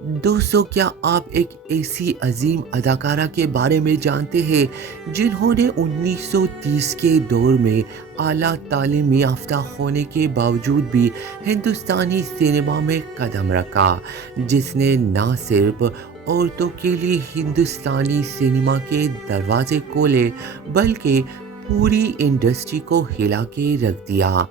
دوستو، کیا آپ ایک ایسی عظیم اداکارہ کے بارے میں جانتے ہیں جنہوں نے 1930 کے دور میں اعلیٰ تعلیم یافتہ ہونے کے باوجود بھی ہندوستانی سینما میں قدم رکھا، جس نے نہ صرف عورتوں کے لیے ہندوستانی سینما کے دروازے کھولے بلکہ پوری انڈسٹری کو ہلا کے رکھ دیا۔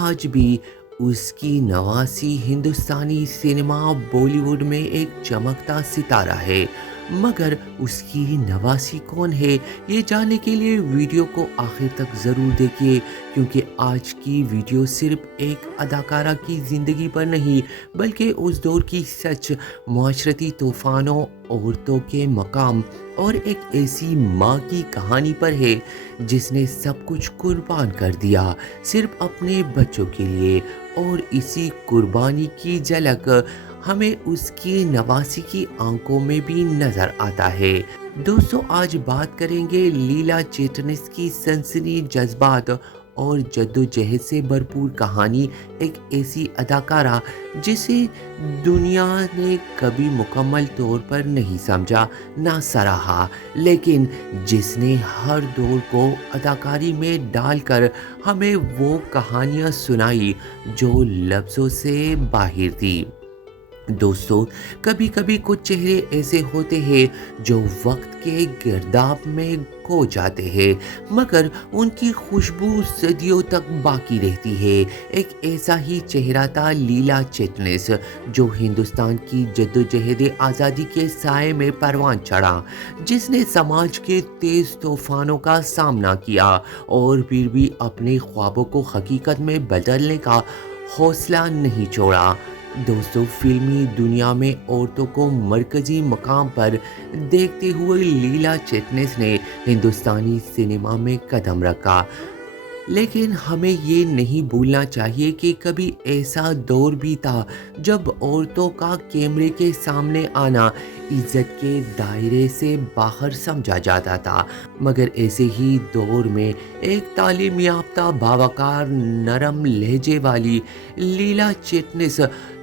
آج بھی اس کی نواسی ہندوستانی سینما بالی ووڈ میں ایک چمکتا ستارہ ہے، مگر اس کی نواسی کون ہے یہ جاننے کے لیے ویڈیو کو آخر تک ضرور دیکھیے، کیونکہ آج کی ویڈیو صرف ایک اداکارہ کی زندگی پر نہیں بلکہ اس دور کی سچ، معاشرتی طوفانوں، عورتوں کے مقام اور ایک ایسی ماں کی کہانی پر ہے جس نے سب کچھ قربان کر دیا صرف اپنے بچوں کے لیے، اور اسی قربانی کی جھلک ہمیں اس کی نواسی کی آنکھوں میں بھی نظر آتا ہے۔ دوستو، آج بات کریں گے لیلا چٹنس کی سنسنی جذبات اور جدوجہد سے بھرپور کہانی، ایک ایسی اداکارہ جسے دنیا نے کبھی مکمل طور پر نہیں سمجھا نہ سراہا، لیکن جس نے ہر دور کو اداکاری میں ڈال کر ہمیں وہ کہانیاں سنائی جو لفظوں سے باہر تھی۔ دوستو، کبھی کبھی کچھ چہرے ایسے ہوتے ہیں جو وقت کے گرداب میں کھو جاتے ہیں، مگر ان کی خوشبو صدیوں تک باقی رہتی ہے۔ ایک ایسا ہی چہرہ تھا لیلا چٹنس، جو ہندوستان کی جدوجہد آزادی کے سائے میں پروان چڑھا، جس نے سماج کے تیز طوفانوں کا سامنا کیا اور پھر بھی اپنے خوابوں کو حقیقت میں بدلنے کا حوصلہ نہیں چھوڑا۔ دوستو، فلمی دنیا میں عورتوں کو مرکزی مقام پر دیکھتے ہوئے لیلا چٹنس نے ہندوستانی سینما میں قدم رکھا، لیکن ہمیں یہ نہیں بھولنا چاہیے کہ کبھی ایسا دور بھی تھا جب عورتوں کا کیمرے کے سامنے آنا عزت کے دائرے سے باہر سمجھا جاتا تھا، مگر ایسے ہی دور میں ایک تعلیم یافتہ، باوقار، نرم لہجے والی لیلا چٹنس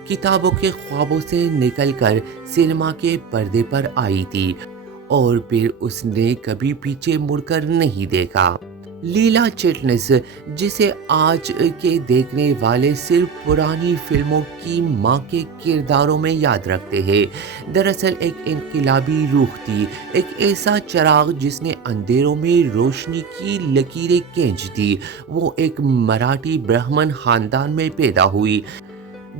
کتابوں کے خوابوں سے نکل کر سینما کے پردے پر آئی تھی، اور پھر اس نے کبھی پیچھے مڑ کر نہیں دیکھا۔ لیلا چٹنس، جسے آج کے دیکھنے والے صرف پرانی فلموں کی ماں کے کرداروں میں یاد رکھتے ہیں، دراصل ایک انقلابی روح تھی، ایک ایسا چراغ جس نے اندھیروں میں روشنی کی لکیریں کھینچ دی۔ وہ ایک مراٹھی برہمن خاندان میں پیدا ہوئی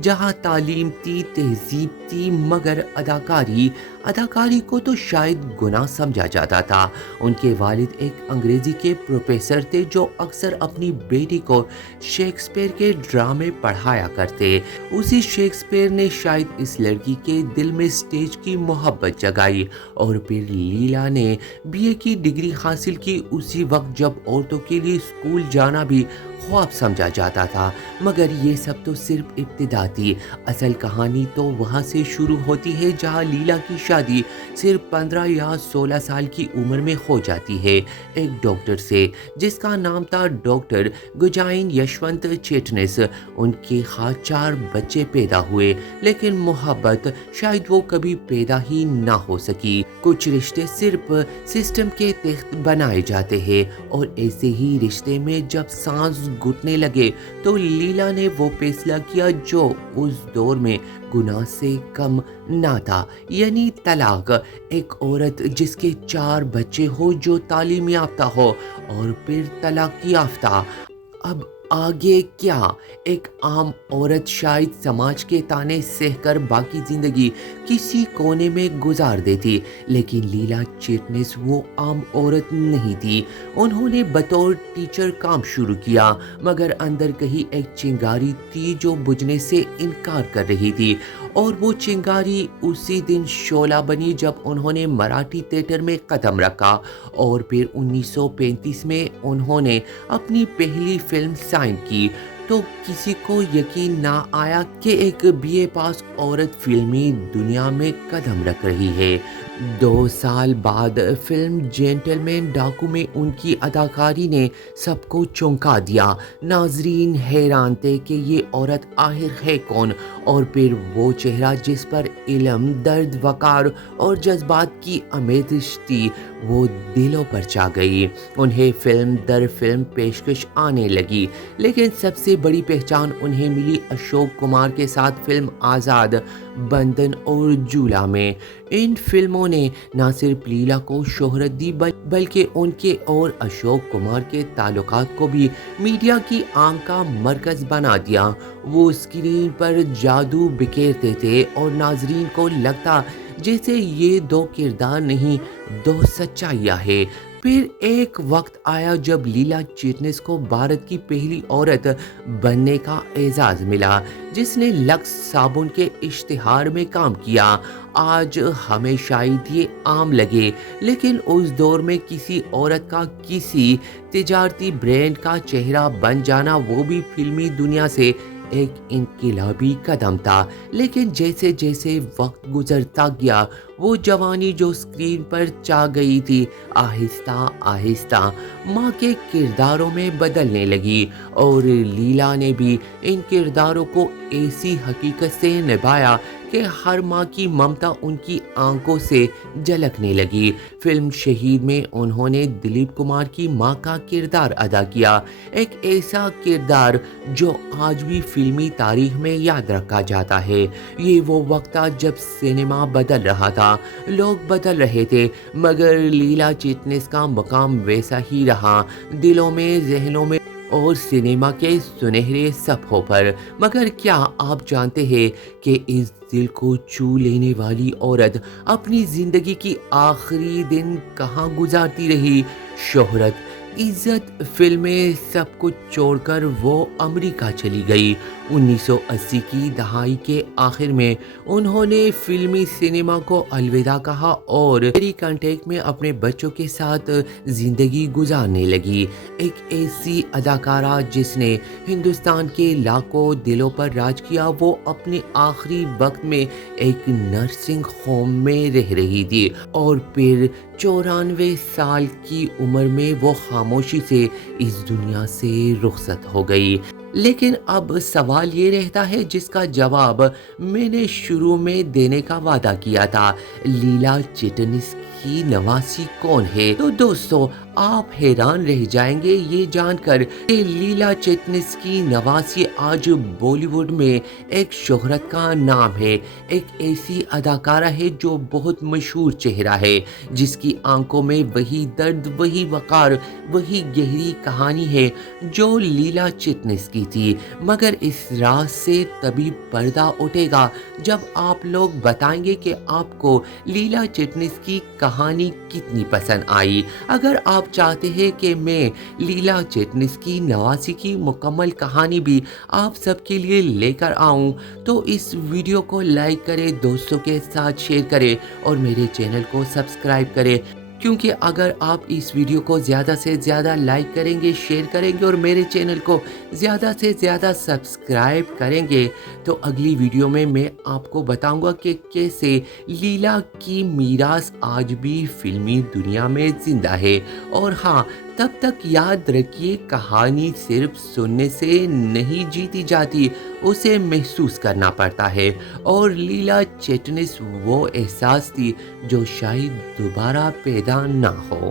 جہاں تعلیم تھی، تہذیب تھی، مگر اداکاری کو تو شاید گناہ سمجھا جاتا تھا۔ ان کے والد ایک انگریزی کے پروفیسر تھے جو اکثر اپنی بیٹی کو شیکسپیئر کے ڈرامے پڑھایا کرتے۔ اسی شیکسپیئر نے شاید اس لڑکی کے دل میں سٹیج کی محبت جگائی، اور پھر لیلا نے BA کی ڈگری حاصل کی اسی وقت جب عورتوں کے لیے اسکول جانا بھی خواب سمجھا جاتا تھا۔ مگر یہ سب تو صرف ابتدا تھی، اصل کہانی تو وہاں سے شروع ہوتی ہے جہاں لیلا کی شادی صرف 15 یا 16 سال کی عمر میں ہو جاتی ہے، ایک ڈاکٹر سے جس کا نام تھا ڈاکٹر گجائن یشونت چٹنس۔ ان کے ہاں 4 بچے پیدا ہوئے، لیکن محبت شاید وہ کبھی پیدا ہی نہ ہو سکی۔ کچھ رشتے صرف سسٹم کے تحت بنائے جاتے ہیں، اور ایسے ہی رشتے میں جب سانس گھٹنے لگے تو لیلا نے وہ فیصلہ کیا جو اس دور میں گناہ سے کم نہ تھا، یعنی طلاق۔ ایک عورت جس کے 4 بچے ہو، جو تعلیم یافتہ ہو، اور پھر طلاق یافتہ، اب آگے کیا؟ ایک عام عورت شاید سماج کے طعنے سہ کر باقی زندگی کسی کونے میں گزار دیتی، لیکن لیلا چٹنس وہ عام عورت نہیں تھی۔ انہوں نے بطور ٹیچر کام شروع کیا، مگر اندر کہیں ایک چنگاری تھی جو بجھنے سے انکار کر رہی تھی، اور وہ چنگاری اسی دن شعلہ بنی جب انہوں نے مراٹھی تھیٹر میں قدم رکھا، اور پھر 1935 میں انہوں نے اپنی پہلی فلم سائن کی تو کسی کو یقین نہ آیا کہ ایک BA پاس عورت فلمی دنیا میں قدم رکھ رہی ہے۔ 2 سال بعد فلم جینٹلمین ڈاکو میں ان کی اداکاری نے سب کو چونکا دیا۔ ناظرین حیران تھے کہ یہ عورت آخر ہے کون، اور پھر وہ چہرہ جس پر علم، درد، وقار اور جذبات کی آمیزش تھی وہ دلوں پر چھا گئی۔ انہیں فلم در فلم پیشکش آنے لگی، لیکن سب سے بڑی پہچان انہیں ملی اشوک کمار کے ساتھ فلم آزاد، بندھن اور جھولا میں۔ ان فلموں نے نہ صرف لیلا کو شہرت دی بلکہ ان کے اور اشوک کمار کے تعلقات کو بھی میڈیا کی آنکھ کا مرکز بنا دیا۔ وہ اسکرین پر جادو بکھیرتے تھے اور ناظرین کو لگتا جیسے یہ دو کردار نہیں، دو سچائیاں ہیں۔ پھر ایک وقت آیا جب لیلا چٹنس کو بھارت کی پہلی عورت بننے کا اعزاز ملا جس نے لکس صابن کے اشتہار میں کام کیا۔ آج ہمیں شاید یہ عام لگے، لیکن اس دور میں کسی عورت کا کسی تجارتی برانڈ کا چہرہ بن جانا، وہ بھی فلمی دنیا سے، ایک انقلابی قدم تھا۔ لیکن جیسے جیسے وقت گزرتا گیا وہ جوانی جو اسکرین پر چھا گئی تھی آہستہ آہستہ ماں کے کرداروں میں بدلنے لگی، اور لیلا نے بھی ان کرداروں کو ایسی حقیقت سے نبھایا کہ ہر ماں کی ممتا ان کی آنکھوں سے جھلکنے لگی۔ فلم شہید میں انہوں نے دلیپ کمار کی ماں کا کردار ادا کیا، ایک ایسا کردار جو آج بھی فلمی تاریخ میں یاد رکھا جاتا ہے۔ یہ وہ وقت تھا جب سینما بدل رہا تھا، لوگ بدل رہے تھے، مگر لیلا چٹنس کا مقام ویسا ہی رہا، دلوں میں، ذہنوں میں اور سینما کے سنہرے صفحوں پر۔ مگر کیا آپ جانتے ہیں کہ اس دل کو چھو لینے والی عورت اپنی زندگی کی آخری دن کہاں گزارتی رہی؟ شہرت، عزت، فلمیں، سب کچھ چھوڑ کر وہ امریکہ چلی گئی۔ 1980 کی دہائی کے آخر میں انہوں نے فلمی سینما کو الوداع کہا اور میری کنٹیکٹ میں اپنے بچوں کے ساتھ زندگی گزارنے لگی۔ ایک ایسی اداکارہ جس نے ہندوستان کے لاکھوں دلوں پر راج کیا، وہ اپنے آخری وقت میں ایک نرسنگ ہوم میں رہ رہی تھی، اور پھر 94 سال کی عمر میں وہ خاموشی سے اس دنیا سے رخصت ہو گئی۔ لیکن اب سوال یہ رہتا ہے جس کا جواب میں نے شروع میں دینے کا وعدہ کیا تھا، لیلا چٹنس کی نواسی کون ہے؟ تو دوستو، آپ حیران رہ جائیں گے یہ جان کر کہ لیلا چٹنس کی نواسی آج بالی ووڈ میں ایک شہرت کا نام ہے، ایک ایسی اداکارہ ہے جو بہت مشہور چہرہ ہے، جس کی آنکھوں میں وہی درد، وہی وقار، وہی گہری کہانی ہے جو لیلا چٹنس کی تھی۔ مگر اس راز سے تبھی پردہ اٹھے گا جب آپ لوگ بتائیں گے کہ آپ کو لیلا چٹنس کی کہانی کتنی پسند آئی۔ اگر آپ چاہتے ہیں کہ میں لیلا چٹنس کی نواسی کی مکمل کہانی بھی آپ سب کے لیے لے کر آؤں تو اس ویڈیو کو لائک کریں، دوستوں کے ساتھ شیئر کریں اور میرے چینل کو سبسکرائب کریں، کیونکہ اگر آپ اس ویڈیو کو زیادہ سے زیادہ لائک کریں گے، شیئر کریں گے اور میرے چینل کو زیادہ سے زیادہ سبسکرائب کریں گے تو اگلی ویڈیو میں آپ کو بتاؤں گا کہ کیسے لیلا کی میراث آج بھی فلمی دنیا میں زندہ ہے۔ اور ہاں، تب تک یاد رکھیے، کہانی صرف سننے سے نہیں جیتی جاتی، اسے محسوس کرنا پڑتا ہے، اور لیلا چٹنس وہ احساس تھی جو شاید دوبارہ پیدا نہ ہو۔